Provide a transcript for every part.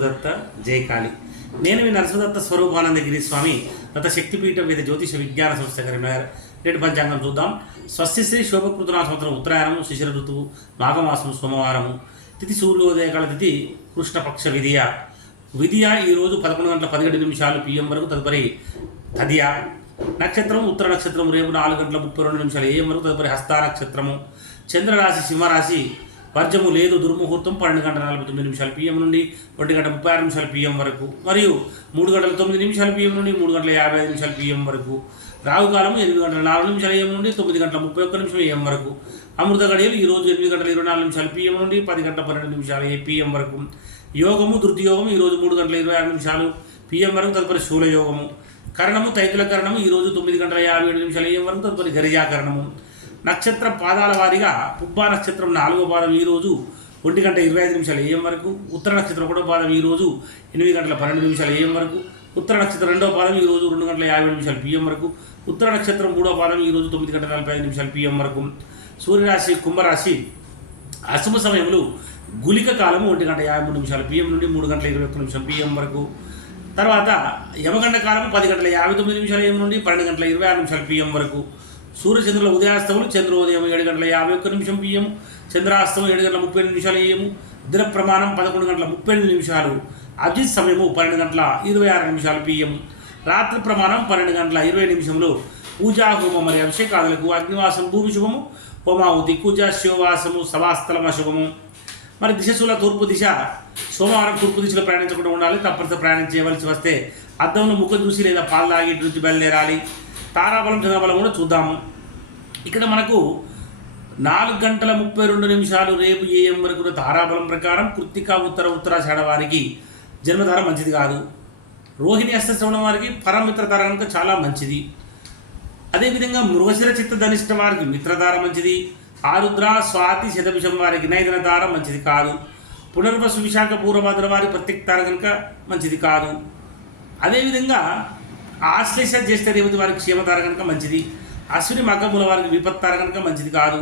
దత్త జయకాళి నేను మీ నరసింహదత్త స్వరూపానందగిరి స్వామి. గత శక్తిపీఠం మీద జ్యోతిష విజ్ఞాన సంస్థ కరీంనగర్ నేటి పంచాంగం చూద్దాం. స్వస్తి శ్రీ శోభకృతనా సంవత్సరం ఉత్తరాయణము శిశిర ఋతువు మాఘమాసం సోమవారము తిథి సూర్యోదయకాల తిథి కృష్ణపక్ష విధియ. విధియ ఈరోజు పదకొండు గంటల పదిహేడు నిమిషాలు పిఎం వరకు తదుపరి తదియ. నక్షత్రం ఉత్తర నక్షత్రం రేపు నాలుగు గంటల ముప్పై రెండు నిమిషాలు ఏఎం వరకు తదుపరి హస్త నక్షత్రము. చంద్రరాశి సింహరాశి వర్జము లేదు దుర్ముహూర్తం పన్నెండు గంటల నలభై తొమ్మిది నిమిషాలు పిఎం నుండి ఒంటి గంట ముప్పై ఆరు నిమిషాలు పిఎం వరకు. మరియు మూడు గంటల తొమ్మిది నిమిషాలు పిఎం నుండి మూడు గంటల యాభై ఐదు నిమిషాలు పిఎం వరకు. రావుకాలం ఎనిమిది గంటల నాలుగు నిమిషాలు ఏఎం నుండి తొమ్మిది గంటల ముప్పై ఒక్క నిమిషం ఏఎం వరకు. అమృత గడియలు ఈ రోజు ఎనిమిది గంటల ఇరవై నాలుగు నిమిషాలు పిఎం నుండి పది గంటల పన్నెండు నిమిషాలు ఏ వరకు. యోగము ధృతి ఈరోజు ఈ రోజు మూడు గంటల ఇరవై ఆరు నిమిషాలు పిఎం వరకు తదుపరి శూలయోగము. కరణము తైతుల కరణము ఈ రోజు తొమ్మిది గంటల యాభై ఏడు నిమిషాలు ఏఎం వరకు తదుపరి గరిజాకరణము. నక్షత్ర పాదాల వారీగా పుబ్బా నక్షత్రం నాలుగో పాదం ఈరోజు ఒంటి గంట ఇరవై ఐదు నిమిషాలు ఏఎం వరకు ఉత్తర నక్షత్రం కూడా పాదం ఈ రోజు ఎనిమిది గంటల పన్నెండు నిమిషాలు ఏఎం వరకు ఉత్తర నక్షత్రం రెండో పాదం ఈరోజు రెండు గంటల యాభై నిమిషాలు పిఎం వరకు ఉత్తర నక్షత్రం మూడో పాదం ఈ రోజు తొమ్మిది గంటల నలభై ఐదు నిమిషాలు పిఎం వరకు. సూర్యరాశి కుంభరాశి అశుభ సమయములు గులిక కాలము ఒంటి గంట యాభై మూడు నిమిషాలు పిఎం నుండి మూడు గంటల ఇరవై ఒక్క నిమిషాలు పిఎం వరకు. తర్వాత యమగండ కాలం పది గంటల యాభై తొమ్మిది నిమిషాలు ఏం నుండి పన్నెండు గంటల ఇరవై ఆరు నిమిషాలు పిఎం వరకు. సూర్యచంద్రుల ఉదయాస్తములు చంద్రోదయం ఏడు గంటల యాభై ఒక్క నిమిషం పిఎం చంద్రాస్తమం ఏడు గంటల ముప్పై ఎనిమిది నిమిషాలు ఏము దిన ప్రమాణం పదకొండు గంటల ముప్పై ఎనిమిది నిమిషాలు అజిత్ సమయము పన్నెండు గంటల ఇరవై ఆరు నిమిషాలు పిఎం. రాత్రి ప్రమాణం పన్నెండు గంటల ఇరవై నిమిషంలో పూజా హోమం మరియు అభిషేకాదులకు అగ్నివాసం భూమి శుభము హోమావతి పూజా శివవాసము సభాస్థలం అశుభము మరి దిశశూల తూర్పు దిశ సోమవారం తూర్పు దిశలో ప్రయాణించకుండా ఉండాలి తప్పనిసరి ప్రయాణం చేయవలసి వస్తే అద్దంలో ముఖం చూసి లేదా పాలు తాగి ఇటు నుంచి బయలుదేరాలి. తారాబలం చంద్రబలం కూడా చూద్దాము. ఇక్కడ మనకు నాలుగు గంటల ముప్పై రెండు నిమిషాలు రేపు ఏఎం వరకు తారాబలం ప్రకారం కృత్తిక ఉత్తర ఉత్తరాషాఢ వారికి జన్మధార మంచిది కాదు. రోహిణి అష్టశ్రవణం వారికి పరమిత్ర ధార కనుక చాలా మంచిది. అదేవిధంగా మృగశిర చిత్త ధనిష్ట వారికి మిత్రధార మంచిది. ఆరుద్ర స్వాతి శతభిషం వారికి నైదన ధార మంచిది కాదు. పునర్వసు విశాఖ పూర్వభద్ర వారి ప్రత్యేక కనుక మంచిది కాదు. అదేవిధంగా ఆశ్లేష జ్యేష్ఠ రేవతి వారికి క్షేమతార కనుక మంచిది. అశ్విని మగ్గముల వారికి విపత్తార కనుక మంచిది కాదు.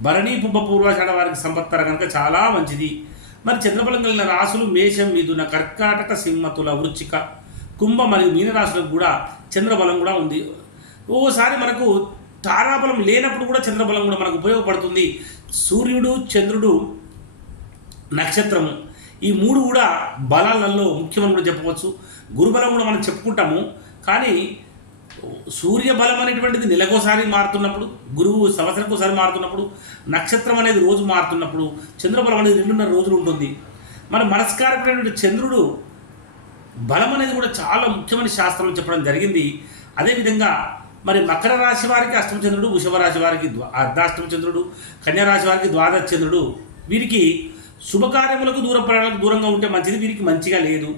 భరణీ పుబ్బ పూర్వాషాఢ వారికి సంపత్తార కనుక చాలా మంచిది. మరి చంద్రబలం కలిగిన రాసులు మేషం మిథున కర్కాటక సింహతుల వృచ్చిక కుంభ మరియు మీనరాశులకు కూడా చంద్రబలం కూడా ఉంది. ఓసారి మనకు తారాబలం లేనప్పుడు కూడా చంద్రబలం కూడా మనకు ఉపయోగపడుతుంది. సూర్యుడు చంద్రుడు నక్షత్రము ఈ మూడు కూడా బలాలలో ముఖ్యమని కూడా చెప్పవచ్చు. గురుబలం కూడా మనం చెప్పుకుంటాము. కానీ సూర్య బలం అనేటువంటిది నెలకోసారి మారుతున్నప్పుడు గురువు సంవత్సరంకోసారి మారుతున్నప్పుడు నక్షత్రం అనేది రోజు మారుతున్నప్పుడు చంద్రబలం అనేది రెండున్నర రోజులు ఉంటుంది. మన మనస్కారకుడైనటువంటి చంద్రుడు బలం అనేది కూడా చాలా ముఖ్యమైన శాస్త్రం చెప్పడం జరిగింది. అదేవిధంగా మరి మకర రాశి వారికి అష్టమచంద్రుడు వృషభ రాశి వారికి అర్ధాష్టమచంద్రుడు అర్ధాష్టమ కన్యా రాశి వారికి ద్వాదశ చంద్రుడు. వీరికి శుభకార్యములకు దూర ప్రయాణాలకు దూరంగా ఉంటే మంచిది వీరికి మంచిగా లేదు.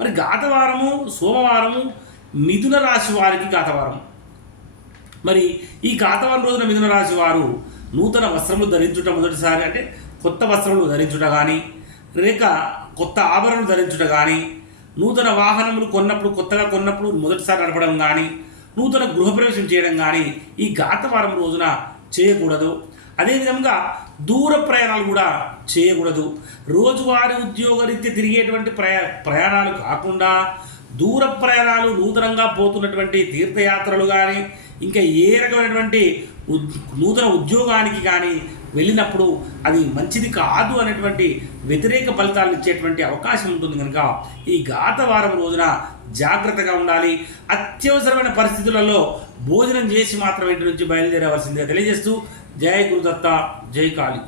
మరి గాతవారము సోమవారము మిథున రాశి వారికి గాతవారం మరి ఈ గాతవారం రోజున మిథున రాశి వారు నూతన వస్త్రములు ధరించుట మొదటిసారి అంటే కొత్త వస్త్రములు ధరించుట కానీ లేక కొత్త ఆభరణలు ధరించుట కానీ నూతన వాహనములు కొన్నప్పుడు కొత్తగా కొన్నప్పుడు మొదటిసారి నడపడం కానీ నూతన గృహప్రవేశం చేయడం కానీ ఈ గాతవారం రోజున చేయకూడదు. అదేవిధంగా దూర ప్రయాణాలు కూడా చేయకూడదు. రోజువారీ ఉద్యోగరీత్యా తిరిగేటువంటి ప్రయా ప్రయాణాలు కాకుండా దూర ప్రయాణాలు నూతనంగా పోతున్నటువంటి తీర్థయాత్రలు కానీ ఇంకా ఏ రకమైనటువంటి ఉద్- నూతన ఉద్యోగానికి కానీ వెళ్ళినప్పుడు అది మంచిది కాదు అనేటువంటి వ్యతిరేక ఫలితాలు ఇచ్చేటువంటి అవకాశం ఉంటుంది కనుక ఈ గాత వారం రోజున జాగ్రత్తగా ఉండాలి. అత్యవసరమైన పరిస్థితులలో భోజనం చేసి మాత్రం ఇంటి నుంచి బయలుదేరవలసిందిగా తెలియజేస్తూ జయ గురుదత్త జై కాళీ.